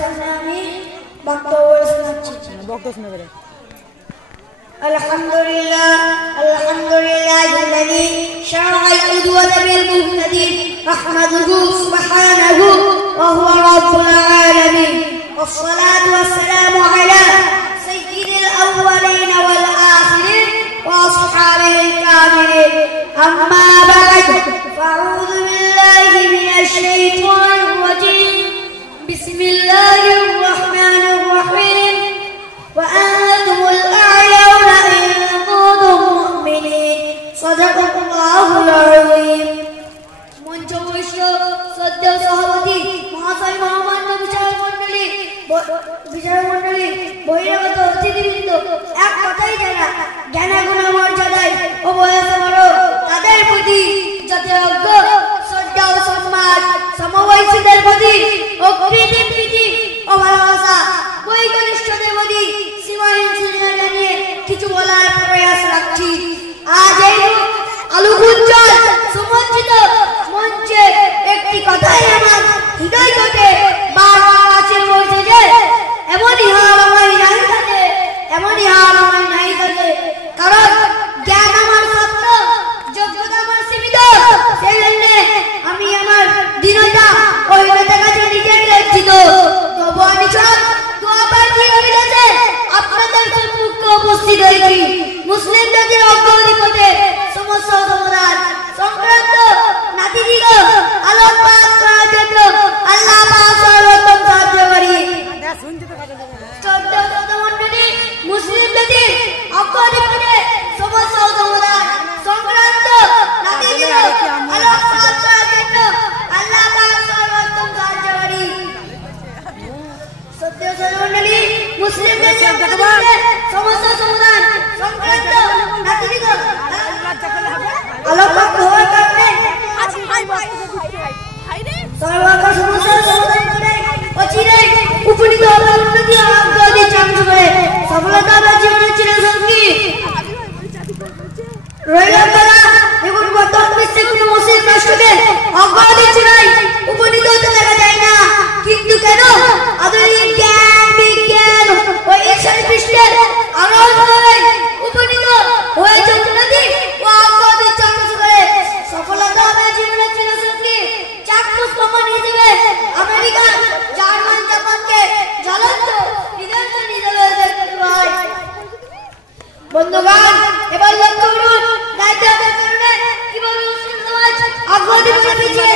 সামনে আমি বক্তব্য শোনাচ্ছি। বক্তব্য শুনে বেরে। আলহামদুলিল্লাহিল্লাযী শারা'আল উদওয়াতা বিল মুহতাদিন আহমাদুহু সুবহানাহু ওয়া হুয়া রাব্বুল আলামিন ওয়াসসালাতু ওয়াসসালামু আলা সাইয়্যিদিল আউওয়ালিন ওয়াল আখিরিন ওয়া আসহাবিল কামিলিন আম্মা বা'দ ফাআউযু বিল্লাহি মিনাশ শাইতানির রাজীম বিসমিল্লাহির রাহমানির রাহিম ওয়া আনতুমুল আ'লাউনা ইন কুনতুম মুমিনিন সাদাকাল্লাহুল আযীম। মঞ্চবৈশ্য শ্রদ্ধেয় সভাপতি মহাশয়, মহামান্য বিচারমণ্ডলী, বহিরাগত অতিথিবৃন্দ, এক কথাই জানা জ্ঞানাগুণ মর্যাদায় ও বয়সে বড় তাদের প্রতি যথাযোগ্য শ্রদ্ধা ও সম্মান, সমবয়সীদের প্রতি ও প্রীতি ও ভালোবাসা, বৈঘনিষ্ঠদের প্রতি সীমাহীন শ্রদ্ধা জানিয়ে কিছু বলার প্রয়াস রাখছি। আজ এই আলোকোজ্জ্বল সুমঞ্চিত মঞ্চে একটি কথাই আমার হৃদয় ঘটে বারবার আছে বলছে যে এমনই হাল আমার নাই থাকে, এমনই হাল আমার নাই থাকে, কারণ জ্ঞান আমার সত্য, যোগ্যতা আমার সীমিত। সেই জন্য আমি আমার দীনতা ও হীনতার কাছে নিজেকে লজ্জিত। তবু আমি সব দোয়া প্রার্থী অভিলাষে আপনাদের সম্মুখে উপস্থিত হয়েছি মুসলিম জাতির অগ্রগতিপথে সমস্যা সমাধান সংক্রান্ত নাতিদিগো আলোকপাত করার জন্য আল্লাহ পাক সর্বোত্তম সাহায্য করি। মুসলিম জাতির অগ্রগতিপথে সমস্যা সমাধান সংক্রান্ত নাতিদিগো আলোকপাত করার জন্য আল্লাহ পাক সর্বোত্তম সাহায্য করি। সত্যমণ্ডলী, মুসলিম জাতির অগ্রগতিপথে সমস্যা সমাধান সংক্রান্ত নাতিদিগো আলোকপাত হওয়ার কারণে সর্বাকার সমস্যার সমাধান করে অচিরেই উপনীত হবে উন্নতি ও অগ্রগতির চাঙ্গ করে সফলতা আমার জীবনের চিরসঙ্গী রইলাম তারা। এখন বর্তমান বিশ্বে কোনো মুসলিম রাষ্ট্রকে অগ্রগতির চূড়ায় উপনীত হতে দেখা যায় না, কিন্তু কেন আধুনিক জ্ঞান বিজ্ঞান ও ঈশ্বর পৃষ্ঠের আলোচনায় উপনীত হয়েছে উন্নতি ও অগ্রগতির চাঙ্গ করে সফলতা আমার জীবনের চিরসঙ্গী চাক্ষুষ প্রমাণ হিসেবে আমেরিকা জার্মান জাপানকে জ্বলন্ত নিদর্শন হিসেবে দেখতে হয়। বন্ধুগণ, এবার লক্ষ্য করুন দায়িত্ব আদায় করলে কিভাবে মুসলিম সমাজ অগ্রগতি করে পিছিয়ে